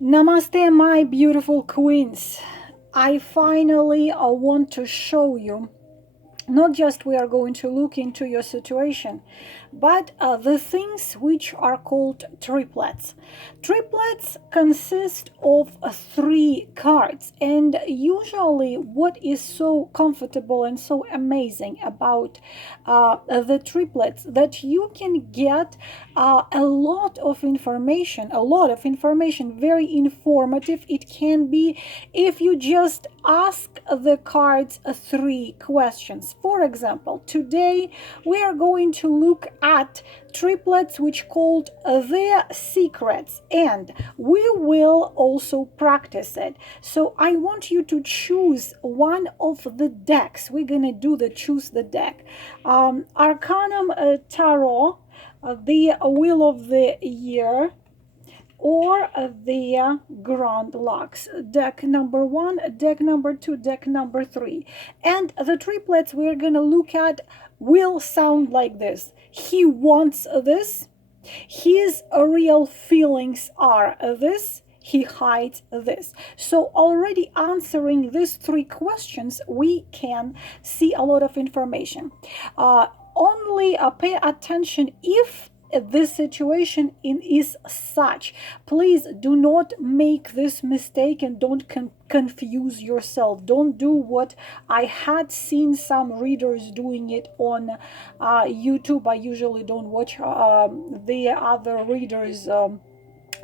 Namaste, my beautiful queens. I finally want to show you, not just we are going to look into your situation, but the things which are called triplets. Triplets consist of three cards, and usually what is so comfortable and so amazing about the triplets, that you can get a lot of information, very informative. It can be if you just ask the cards three questions. For example, today we are going to look at triplets which called their secrets, and we will also practice it. So I want you to choose one of the decks. We're gonna do the choose the deck. Arcanum Tarot, the Wheel of the Year, or the Grand Lux. Deck number one, deck number two, deck number three. And the triplets we're gonna look at will sound like this. He wants this. His real feelings are this. He hides this. So already answering these three questions, we can see a lot of information. Only pay attention if this situation is such. Please do not make this mistake and don't confuse yourself. Don't do what I had seen some readers doing it on YouTube. I usually don't watch the other readers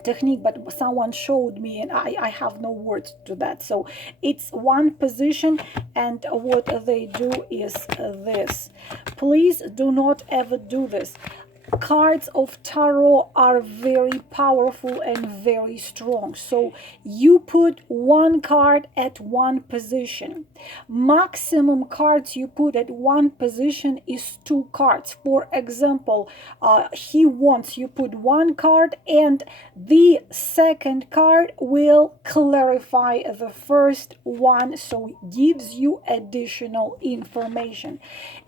technique, but someone showed me and I have no words to that. So it's one position, and what they do is this. Please do not ever do this. Cards of tarot are very powerful and very strong. So you put one card at one position. Maximum cards you put at one position is two cards. For example, he wants, you put one card, and the second card will clarify the first one, so it gives you additional information.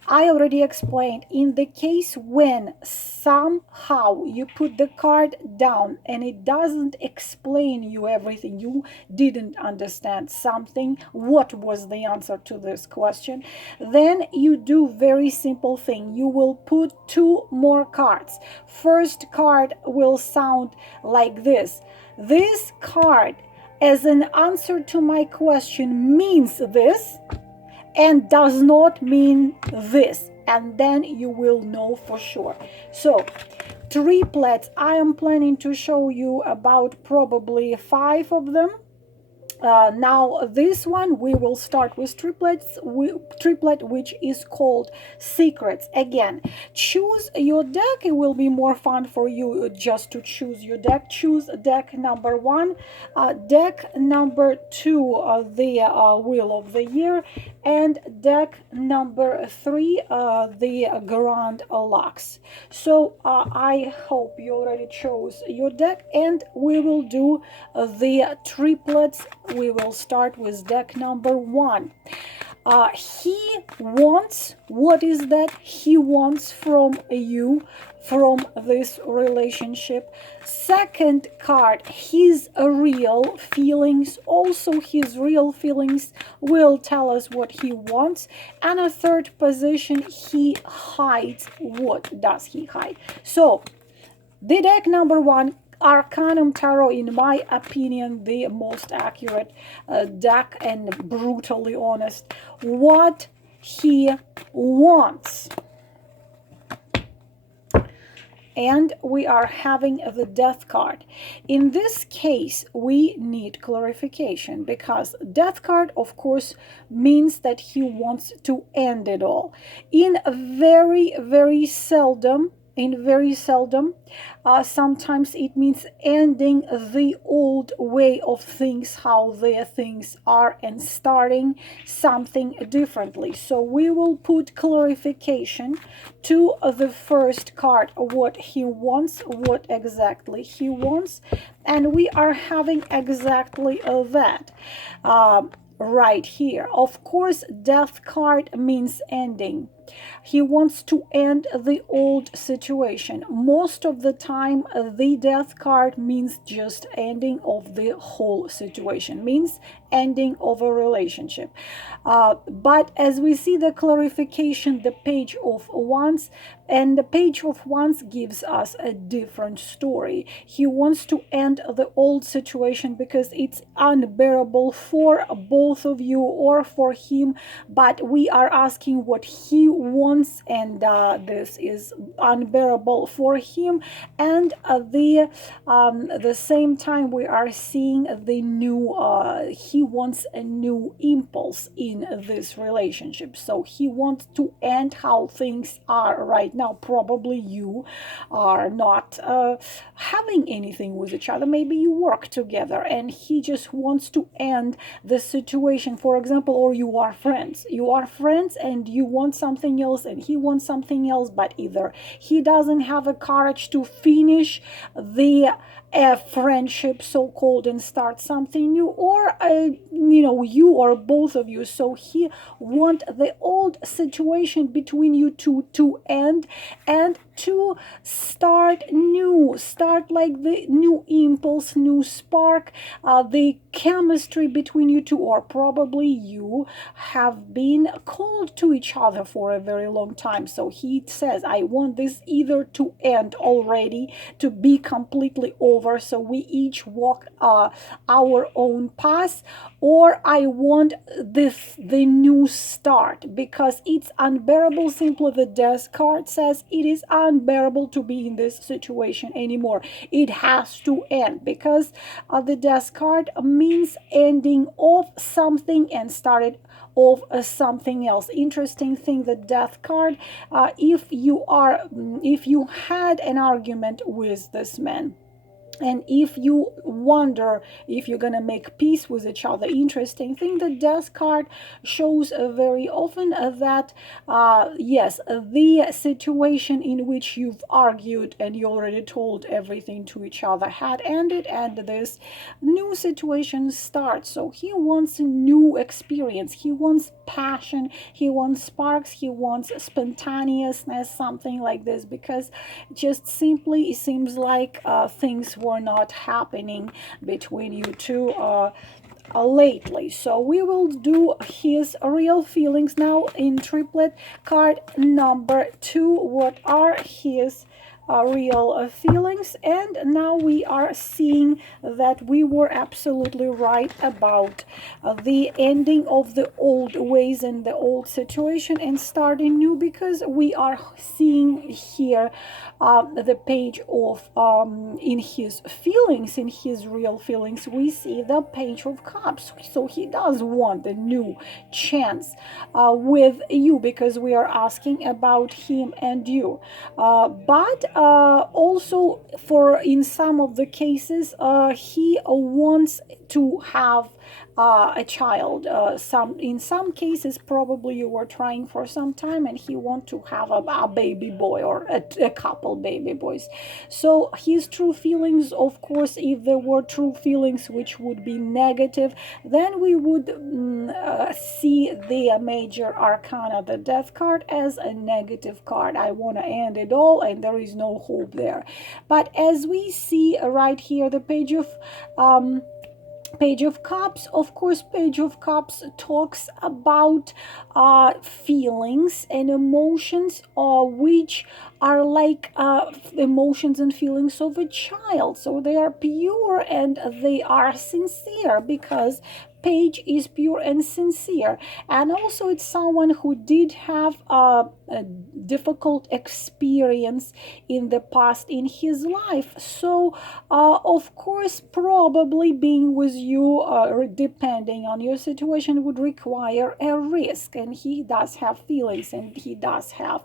I already explained, in the case when somehow you put the card down and it doesn't explain you everything, you didn't understand something, what was the answer to this question, then you do very simple thing. You will put two more cards. First card will sound like this. This card, as an answer to my question, means this and does not mean this, and then you will know for sure. So triplets, I am planning to show you about probably 5 of them. Now this one we will start with triplet which is called secrets. Again, choose your deck. It will be more fun for you just to choose your deck. Choose deck number one, deck number two, the Wheel of the Year, and deck number three, the Grand Lux. So I hope you already chose your deck, and we will do the triplets. We will start with deck number one. He wants, what is that he wants from you, from this relationship? Second card, his real feelings. Also his real feelings will tell us what he wants. And a third position, he hides. What does he hide? So the deck number one, Arcanum Tarot, in my opinion, the most accurate deck and brutally honest. What he wants. And we are having the Death card. In this case, we need clarification, because Death card, of course, means that he wants to end it all. In very seldom, sometimes it means ending the old way of things, how their things are, and starting something differently. So we will put clarification to the first card, what he wants, what exactly he wants, and we are having exactly that right here. Of course, Death card means ending. He wants to end the old situation. Most of the time, the death card means just ending of the whole situation, means ending of a relationship. But as we see the clarification, the page of wands, and the page of wands gives us a different story. He wants to end the old situation because it's unbearable for both of you or for him, but we are asking what he wants, and this is unbearable for him. And the same time we are seeing the new he wants a new impulse in this relationship. So he wants to end how things are right now. Probably you are not having anything with each other. Maybe you work together and he just wants to end the situation, for example. Or you are friends, and you want something else and he wants something else, but either he doesn't have a courage to finish the friendship, so called, and start something new, or you or both of you. So he want the old situation between you two to end and to start new, start like the new impulse, new spark, the chemistry between you two. Or probably you have been cold to each other for a very long time. So he says, I want this either to end already, to be completely over, so we each walk our own path, or I want the new start, because it's unbearable. Simply the death card says it is unbearable to be in this situation anymore. It has to end, because the death card means ending of something and started of something else. Interesting thing, the death card, if you had an argument with this man, and if you wonder if you're gonna make peace with each other, interesting thing, the death card shows very often that yes, the situation in which you've argued and you already told everything to each other had ended, and this new situation starts. So he wants a new experience, he wants passion, he wants sparks, he wants spontaneousness, something like this, because just simply it seems like things were not happening between you two lately. So we will do his real feelings now in triplet card number 2. What are his real feelings? And now we are seeing that we were absolutely right about the ending of the old ways and the old situation and starting new, because we are seeing here the page of in his feelings, in his real feelings, we see the page of cups. So he does want a new chance with you, because we are asking about him and you, but also for in some of the cases he wants to have a child. In some cases probably you were trying for some time and he want to have a baby boy, or a couple baby boys. So his true feelings, of course, if there were true feelings which would be negative, then we would see the major arcana, the death card, as a negative card. I want to end it all and there is no hope there. But as we see right here, the page of cups, of course, page of cups talks about feelings and emotions, which are like emotions and feelings of a child. So they are pure and they are sincere, because page is pure and sincere. And also it's someone who did have a difficult experience in the past in his life. So of course probably being with you, depending on your situation, would require a risk, and he does have feelings and he does have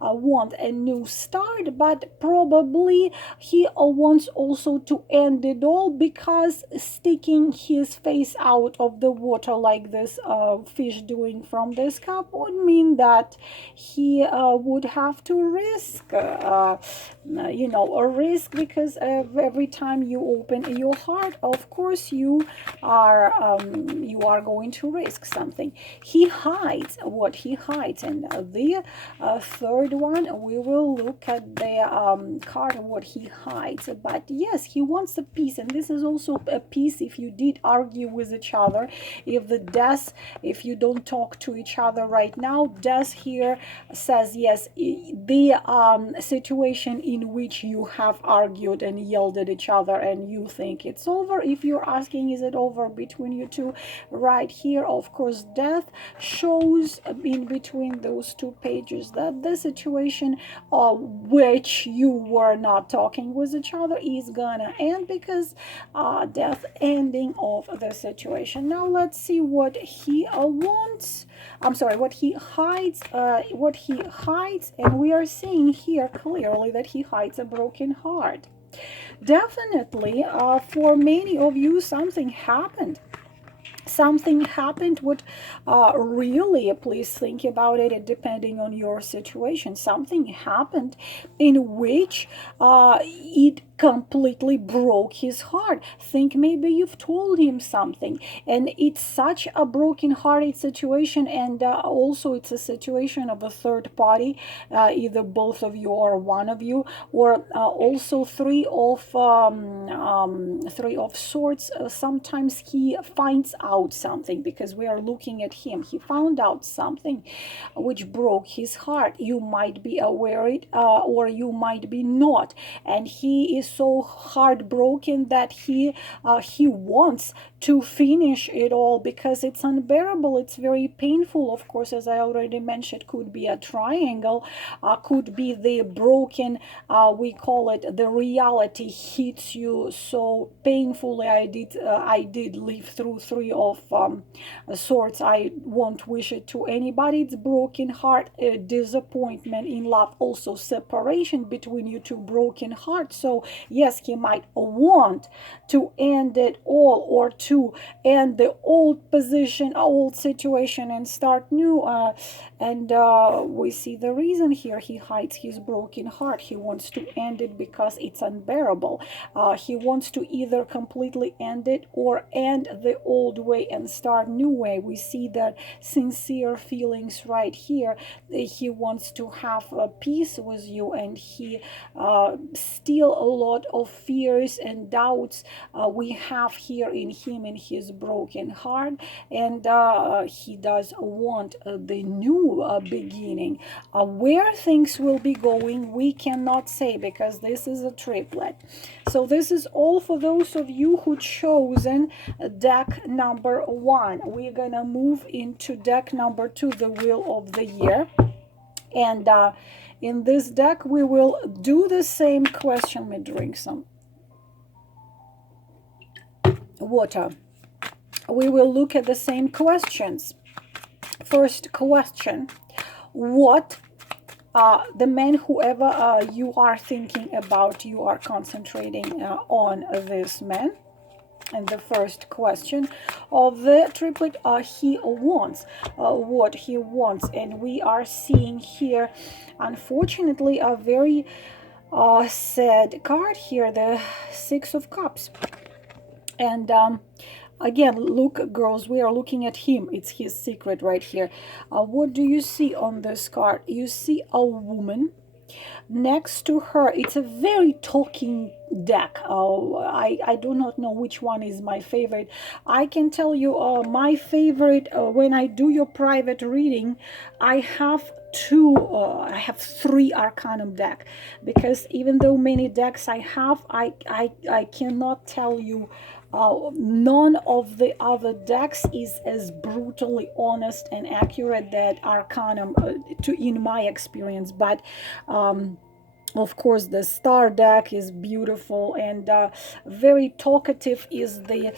want a new new start, but probably he wants also to end it all, because sticking his face out of the water like this fish doing from this cup would mean that he would have to risk a risk, because every time you open your heart, of course you are going to risk something. He hides what he hides. And the third one, we will look at the card of what he hides. But yes, he wants a peace, and this is also a peace if you did argue with each other. If you don't talk to each other right now, death here says yes, the situation in which you have argued and yelled at each other and you think it's over. If you're asking, is it over between you two, right here, of course, death shows in between those two pages that the situation which you were not talking with each other is gonna end, because death ending of the situation. Now let's see what he wants. I'm sorry, what he hides. And we are seeing here clearly that he hides a broken heart. Definitely, for many of you, something happened. What really, please think about it, depending on your situation. Something happened in which it completely broke his heart. Think maybe you've told him something, and it's such a broken-hearted situation, and also it's a situation of a third party, either both of you or one of you, or also three of swords. Sometimes he finds out something, because we are looking at him. He found out something which broke his heart. You might be aware it, or you might be not, and he is so heartbroken that he wants to finish it all, because it's unbearable. It's very painful. Of course, as I already mentioned, could be a triangle, could be the broken, we call it the reality hits you so painfully. I did live through three of swords. I won't wish it to anybody. It's broken heart, disappointment in love, also separation between you two, broken heart. So yes, he might want to end it all, or to end the old position, old situation, and start new. And we see the reason here. He hides his broken heart. He wants to end it because it's unbearable. He wants to either completely end it or end the old way and start new way. We see that sincere feelings right here. He wants to have a peace with you, and he still a lot of fears and doubts we have here in him, in his broken heart, and he does want the new beginning. Where things will be going, we cannot say, because this is a triplet. So this is all for those of you who chosen deck number 1. We're gonna move into deck number 2, the Wheel of the Year. And in this deck, we will do the same question. Let me drink some water. We will look at the same questions. First question: what the man, whoever you are thinking about, you are concentrating on this man. And the first question of the triplet, he wants what he wants. And we are seeing here, unfortunately, a very sad card here, the Six of Cups. And again, look, girls, we are looking at him. It's his secret right here. What do you see on this card? You see a woman. Next to her, it's a very talking deck. I do not know which one is my favorite. I can tell you my favorite, when I do your private reading, I have three Arcanum deck, because even though many decks I have, I cannot tell you none of the other decks is as brutally honest and accurate that Arcanum, in my experience. But of course, the Star deck is beautiful, and very talkative is the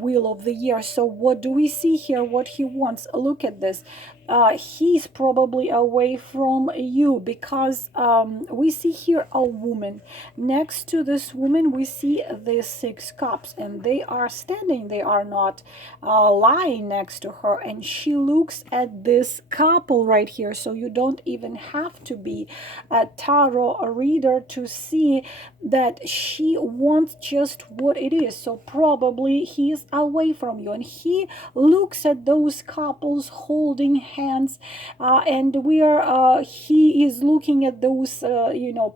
Wheel of the Year. So what do we see here? What he wants? Look at this. he's probably away from you, because we see here a woman. Next to this woman we see the 6 cups, and they are standing, they are not lying next to her, and she looks at this couple right here. So you don't even have to be a tarot reader to see that she wants just what it is. So probably he is away from you, and he looks at those couples holding hands, and he is looking at those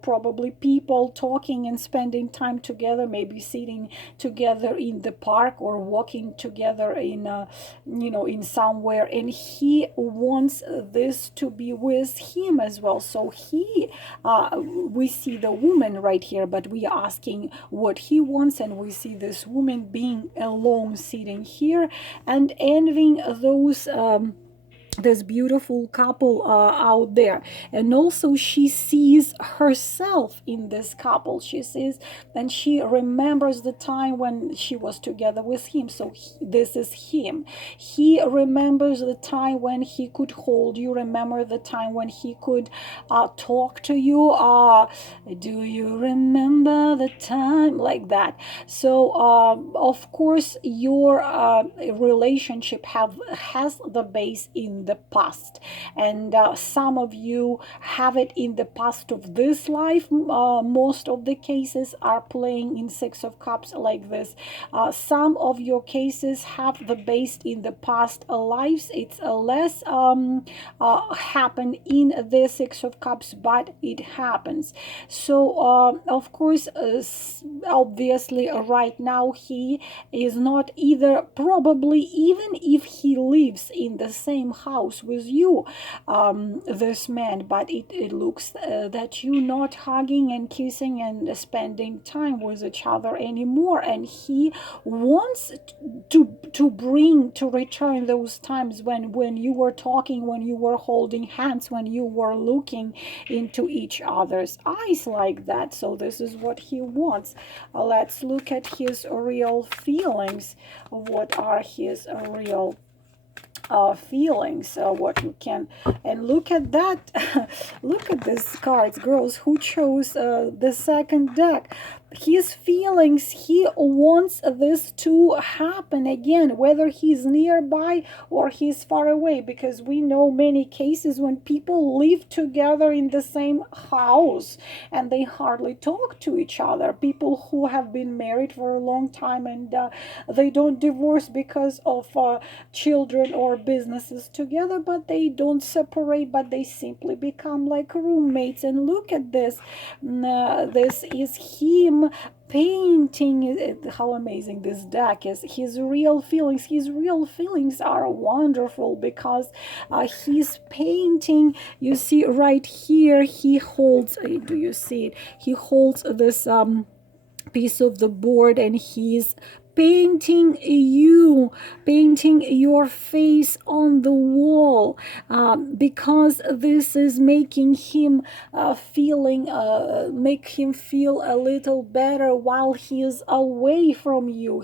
probably people talking and spending time together, maybe sitting together in the park or walking together in somewhere, and he wants this to be with him as well. So we see the woman right here, but we are asking what he wants, and we see this woman being alone, sitting here and envying those this beautiful couple out there. And also she sees herself in this couple. She sees, and she remembers the time when she was together with him. So this is him. He remembers the time when he could hold you, remember the time when he could talk to you. Do you remember the time, like that? So of course your relationship has the base in the past, and some of you have it in the past of this life. Most of the cases are playing in 6 of Cups like this. Some of your cases have the base in the past lives. It's less happen in the 6 of Cups, but it happens. So of course, obviously right now he is not either, probably even if he lives in the same house with you, this man, but it looks that you not hugging and kissing and spending time with each other anymore, and he wants to return those times when you were talking, when you were holding hands, when you were looking into each other's eyes like that. So this is what he wants. Let's look at his real feelings. What are his real feelings? What you can, and look at that. Look at this cards, girls who chose the second deck. His feelings, he wants this to happen again, whether he's nearby or he's far away, because we know many cases when people live together in the same house and they hardly talk to each other. People who have been married for a long time, and they don't divorce because of children or businesses together, but they don't separate, but they simply become like roommates. And look at this. This is him painting. How amazing this deck is. His real feelings are wonderful, because he's painting. You see right here, he holds, do you see it? He holds this piece of the board, and he's painting your face on the wall, because this is making him make him feel a little better while he is away from you.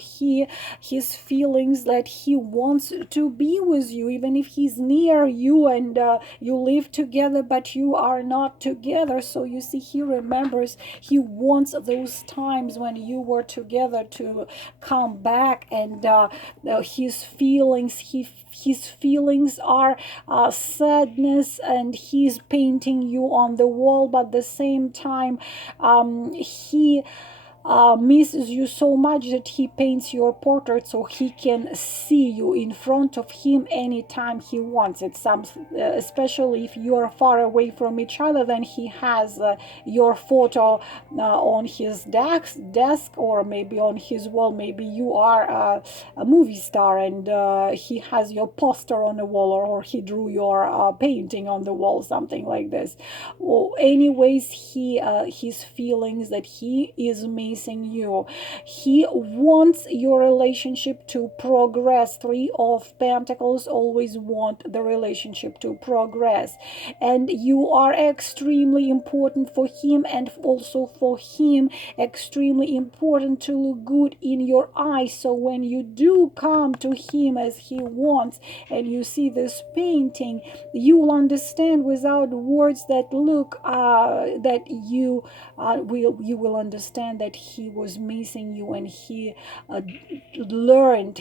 His feelings that he wants to be with you, even if he's near you and you live together, but you are not together. So you see, he remembers, he wants those times when you were together to come back, and his feelings are sadness, and he's painting you on the wall, but at the same time he misses you so much that he paints your portrait so he can see you in front of him anytime he wants it. Especially if you are far away from each other, then he has your photo on his desk, or maybe on his wall. Maybe you are a movie star, and he has your poster on the wall, or he drew your painting on the wall, something like this. Well, anyways, his feelings that he is missing missing you. He wants your relationship to progress. Three of Pentacles always want the relationship to progress, and you are extremely important for him, and also for him extremely important to look good in your eyes. So when you do come to him as he wants, and you see this painting, you will understand without words that look that you will understand that he was missing you, and he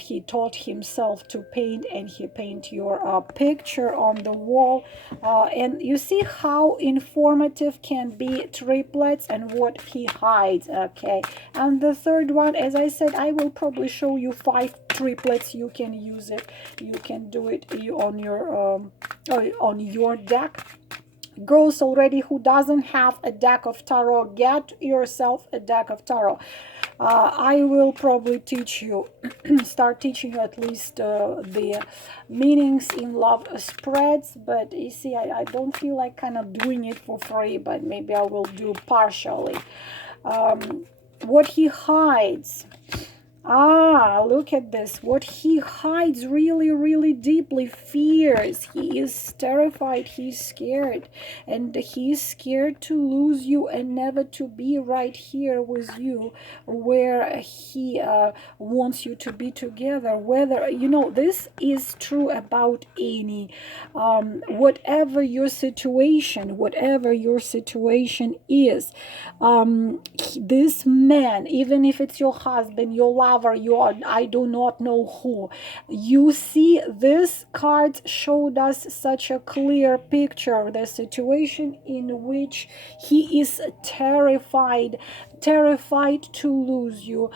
he taught himself to paint, and he paint your picture on the wall. And you see how informative can be triplets and what he hides. Okay, and the third one, as I said, I will probably show you 5 triplets. You can use it, you can do it on your deck. Girls already who doesn't have a deck of tarot, get yourself a deck of tarot. I will probably teach you start teaching you at least the meanings in love spreads, but you see, I don't feel like kind of doing it for free, but maybe I will do partially. What he hides. Look at this. What he hides really, really deeply, fears. He is terrified. He's scared. And he's scared to lose you and never to be right here with you where he wants you to be together. Whether, you know, this is true about any, whatever your situation is, this man, even if it's your husband, your lover, I do not know who, you see, this card showed us such a clear picture of the situation in which he is terrified to lose you.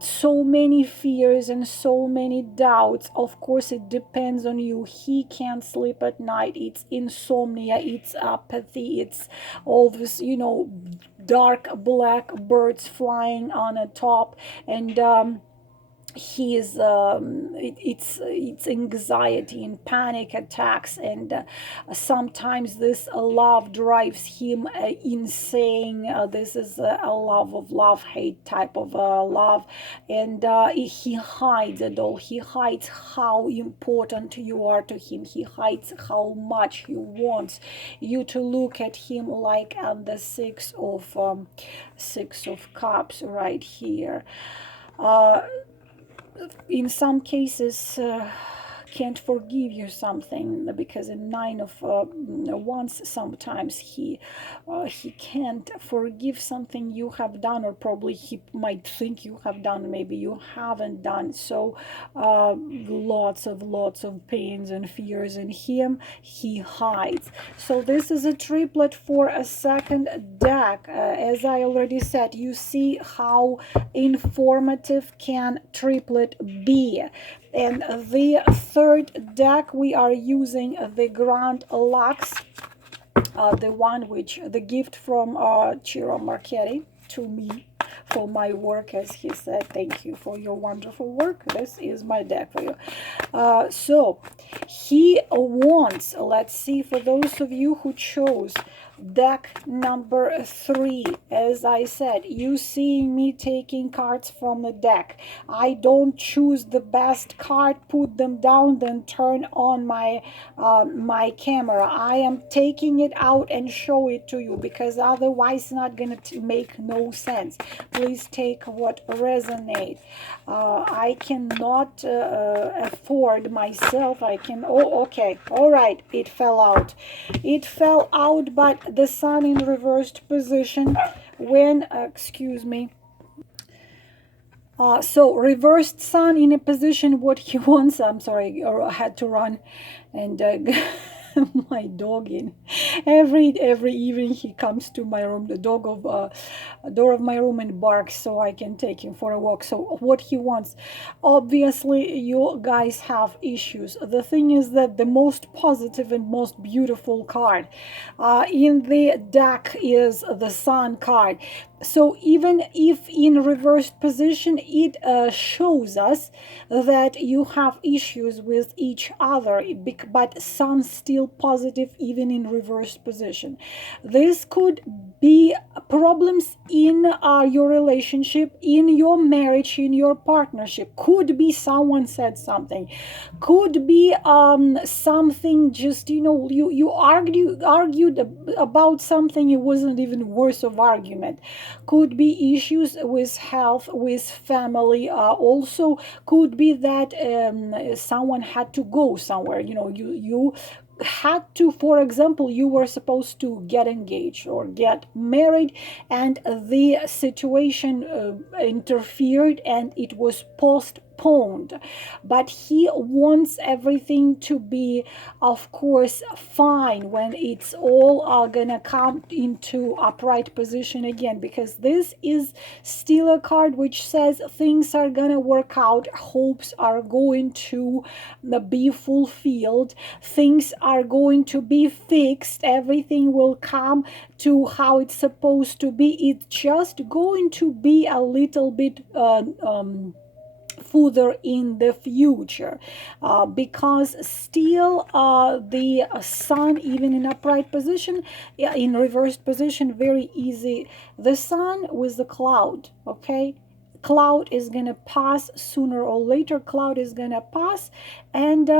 So many fears and so many doubts. Of course, it depends on you. He can't sleep at night. It's insomnia, it's apathy, it's all this, you know, dark black birds flying on a top, and he is it's anxiety and panic attacks, and sometimes this love drives him insane. This is a love hate type of love, and he hides it all. He hides how important you are to him. He hides how much he wants you to look at him, like the Six of Cups right here. In some cases, can't forgive you something, because in Nine of Wands, sometimes he can't forgive something you have done, or probably he might think you have done, maybe you haven't done. So lots of pains and fears in him. He hides. So this is a triplet for a second deck. As I already said, you see how informative can triplet be. And the third deck, we are using the Grand Lux, the one which the gift from Ciro Marchetti to me for my work, as he said. Thank you for your wonderful work. This is my deck for you. So he wants, let's see, for those of you who chose deck number 3, as I said, you see me taking cards from the deck. I don't choose the best card, put them down, then turn on my my camera. I am taking it out and show it to you, because otherwise it's not gonna make no sense. Please take what resonate. I cannot afford myself. I can, oh, okay, all right, it fell out. It fell out, but the sun in reversed position when, excuse me, so reversed sun in a position what he wants. I'm sorry, or I had to run, and my dog in every evening he comes to my room, the dog of door of my room, and barks so I can take him for a walk. So what he wants, obviously you guys have issues. The thing is that the most positive and most beautiful card in the deck is the Sun card. So even if in reversed position, it shows us that you have issues with each other, but some still positive even in reversed position. This could be problems in your relationship, in your marriage, in your partnership. Could be someone said something, could be something, just you argued about something, it wasn't even worth of argument. Could be issues with health, with family, also could be that someone had to go somewhere, you had to, for example, you were supposed to get engaged or get married, and the situation interfered and it was postponed. But he wants everything to be, of course, fine when it's all gonna come into upright position again, because this is still a card which says things are gonna work out, hopes are going to be fulfilled, things are going to be fixed, everything will come to how it's supposed to be. It's just going to be a little bit further in the future, because still the sun, even in upright position, in reversed position, very easy. The sun with the cloud, okay, cloud is gonna pass sooner or later, cloud is gonna pass, and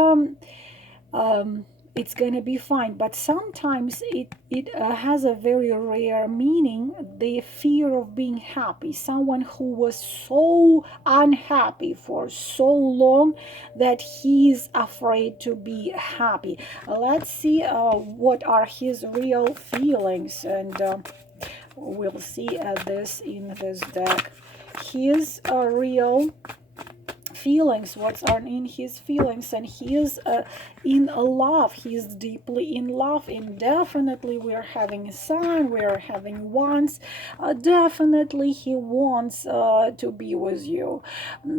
it's going to be fine. But sometimes it has a very rare meaning, the fear of being happy, someone who was so unhappy for so long that he's afraid to be happy. Let's see what are his real feelings, and we'll see this in this deck. His real feelings, what's are in his feelings, and he is in love, he is deeply in love, and definitely we're having a sun, we're having wants, definitely he wants to be with you,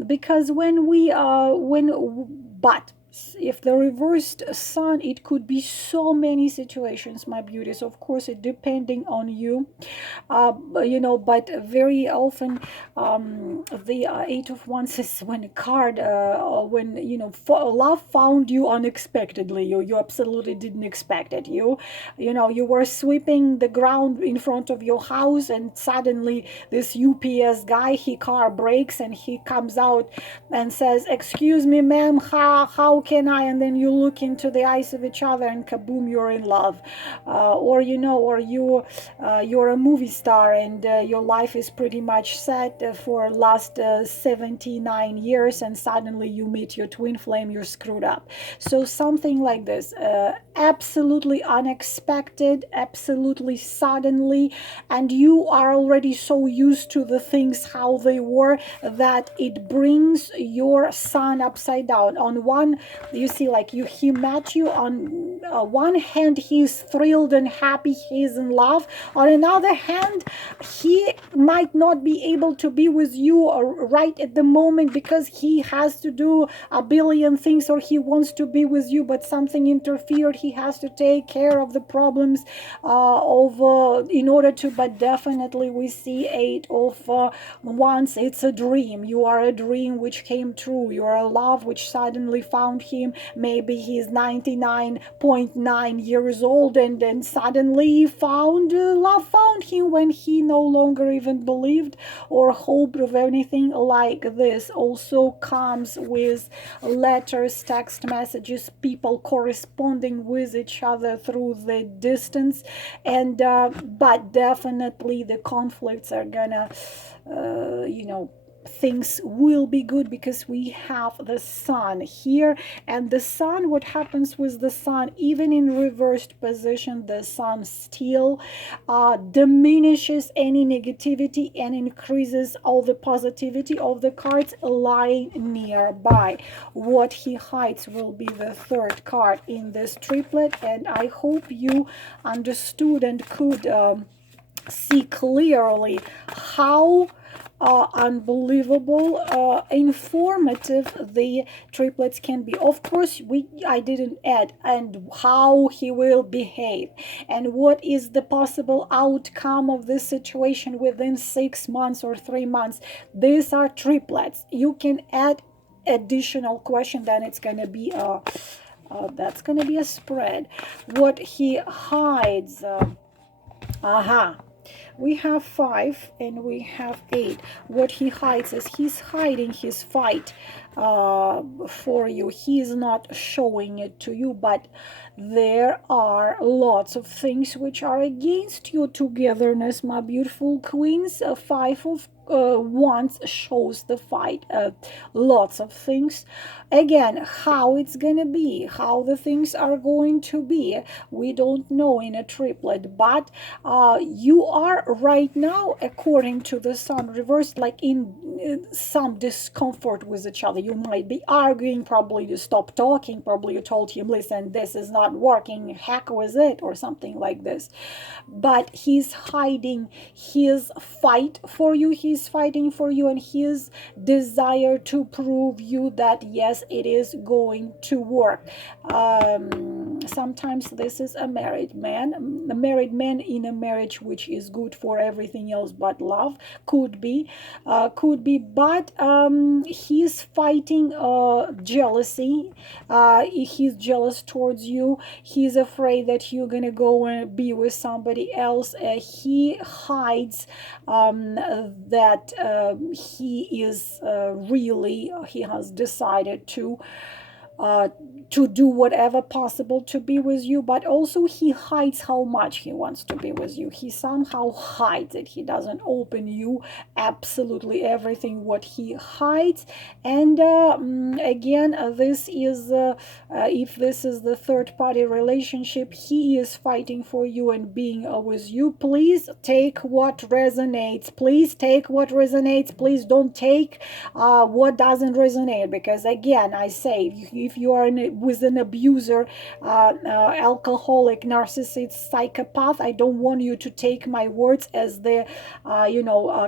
because when we but if the reversed sun, it could be so many situations, my beauties, of course it depending on you, but very often the Eight of Wands is when a card, when love found you unexpectedly, you absolutely didn't expect it, you were sweeping the ground in front of your house, and suddenly this UPS guy, he car breaks and he comes out and says, excuse me ma'am, how can I, and then you look into the eyes of each other and kaboom, you're in love, or you're a movie star, and your life is pretty much set for last 79 years, and suddenly you meet your twin flame, you're screwed up. So something like this, absolutely unexpected, absolutely suddenly, and you are already so used to the things how they were that it brings your sun upside down. On one, you see, like he met you on one hand, he's thrilled and happy, he's in love. On another hand, he might not be able to be with you right at the moment because he has to do a billion things, or he wants to be with you but something interfered, he has to take care of the problems in order to. But definitely we see Eight of Wands, it's a dream, you are a dream which came true, you are a love which suddenly found him. Maybe he's 99.9 years old, and then suddenly found love found him when he no longer even believed or hoped of anything like this. Also comes with letters, text messages, people corresponding with each other through the distance, and but definitely the conflicts are gonna things will be good because we have the sun here. And the sun, what happens with the sun, even in reversed position, the sun still diminishes any negativity and increases all the positivity of the cards lying nearby. What he hides will be the third card in this triplet, and I hope you understood and could see clearly how unbelievable informative the triplets can be. Of course, I didn't add and how he will behave and what is the possible outcome of this situation within 6 months or 3 months. These are triplets. You can add additional question, then it's going to be that's going to be a spread. What he hides. We have 5 and we have 8. What he hides is he's hiding his fight for you. He is not showing it to you, but there are lots of things which are against your togetherness, my beautiful queens. 5 of Wands shows the fight. Lots of things. Again, how it's gonna be, how the things are going to be, we don't know in a triplet, but you are right now, according to the sun reversed, like in some discomfort with each other. You might be arguing, probably you stop talking, probably you told him, listen, this is not working, heck with it, or something like this. But he's hiding his fight for you, he's fighting for you, and his desire to prove you that yes, it is going to work. Sometimes this is a married man in a marriage which is good for everything else but love. Could be, but he's fighting jealousy. He's jealous towards you. He's afraid that you're gonna go and be with somebody else. He hides that he is really, he has decided to do whatever possible to be with you, but also he hides how much he wants to be with you. He somehow hides it. He doesn't open you absolutely everything what he hides. And again, this is if this is the third party relationship, he is fighting for you and being with you. Please take what resonates. Please take what resonates. Please don't take what doesn't resonate, because again, I say, if you are with an abuser, alcoholic, narcissist, psychopath, I don't want you to take my words as the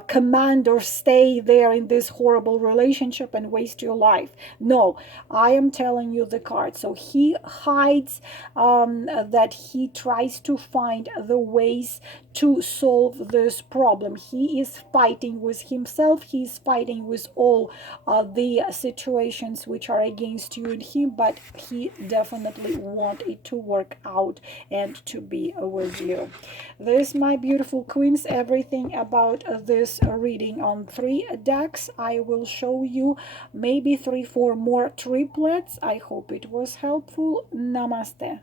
command or stay there in this horrible relationship and waste your life. No, I am telling you the card. So he hides that he tries to find the ways to solve this problem. He is fighting with himself. He is fighting with all the situations which are against you and him, but he definitely want it to work out and to be with you. This, my beautiful queens, everything about this reading on 3 decks. I will show you maybe 3-4 more triplets. I hope it was helpful. Namaste.